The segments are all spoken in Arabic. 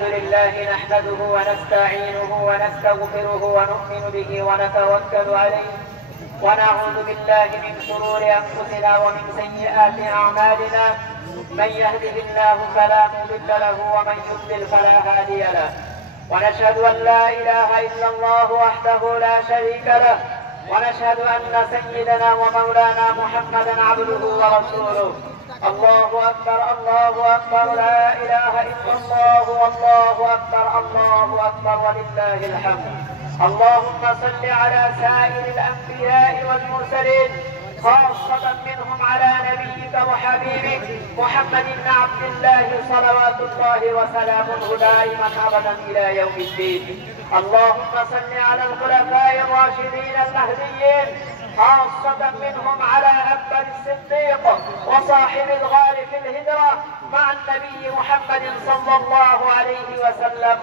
الحمد لله نحمده ونستعينه ونستغفره ونؤمن به ونتوكل عليه ونعوذ بالله من شرور أنفسنا ومن سيئات أعمالنا. من يهده الله فلا مضل له ومن يضلل فلا هادي له، ونشهد أن لا إله إلا الله وحده لا شريك له، ونشهد أن سيدنا ومولانا محمدا عبده ورسوله. الله أكبر الله أكبر، لا إله إلا الله والله أكبر الله أكبر ولله الحمد. اللهم صل على سائر الأنبياء والمرسلين، خاصة منهم على نبيك وحبيبك محمد بن عبد الله صلوات الله وسلامه دائما أبدا إلى يوم الدين. اللهم صل على الخلفاء الراشدين المهديين، خاصة منهم على أكبر الصديق وصاحب الغار في الهجرة مع النبي محمد صلى الله عليه وسلم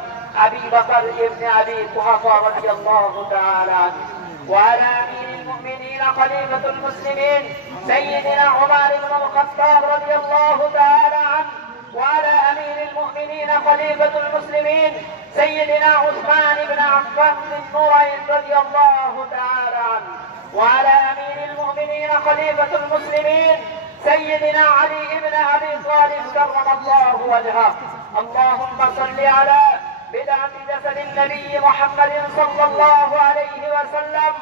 أبي بكر بن أبي قحافة رضي الله تعالى عنه، وعلى أمير المؤمنين خليفة المسلمين سيدنا عمر بن الخطاب رضي الله تعالى عنه، وعلى أمير المؤمنين خليفة المسلمين سيدنا عثمان بن عفان بن نورين رضي الله تعالى عنه، وعلى أمير المؤمنين خليفة المسلمين سيدنا علي بن أبي طالب كرم الله وجهه. اللهم صل على بدعة جسد النبي محمد صلى الله عليه وسلم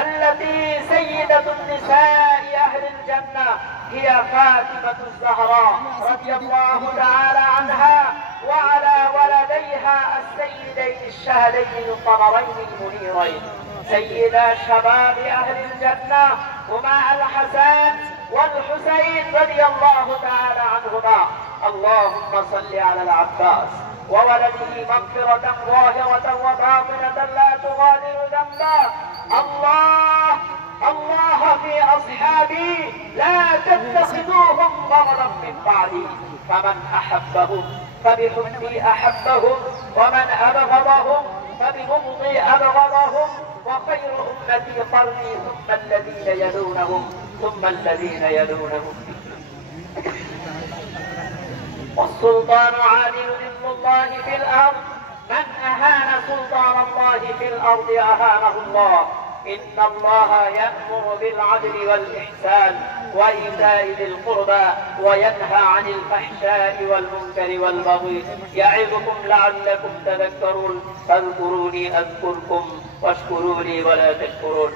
التي سيدة النساء أهل الجنة، هي فاطمة الزهراء رضي الله تعالى عنها، وعلى ولديها السيدين الشهدين القمرين المنيرين سيدا شباب أهل الجنة هما الحسن والحسين رضي الله تعالى عنهما. اللهم صل على العباس وولده مغفرة ظاهرة وباطنة لا تغادر ذنبا. الله في أصحابي لا تتخذوهم غرضا من بعدي، فمن أحبهم فبحبي أحبهم، ومن أبغضهم فببغضي أبغضهم، وخير أمتي قرني ثم الذين يلونهم ثم الذين يلونهم. والسلطان عادل ذم الله في الأرض، من أهان سلطان الله في الأرض أهانه الله. إن الله يأمر بالعدل والإحسان وإيتاء ذي القربى وينهى عن الفحشاء والمنكر والبغي، يعظكم لعلكم تذكرون. فاذكروني أذكركم واشكروا لي ولا تكفرون.